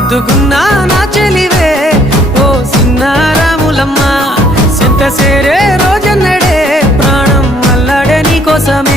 ముద్దుకున్నా నా చెలివే ఓ సిన్నారాములమ్మ. సింత సేరే రోజన్నడే ప్రాణం అల్లాడే నీ కోసమే.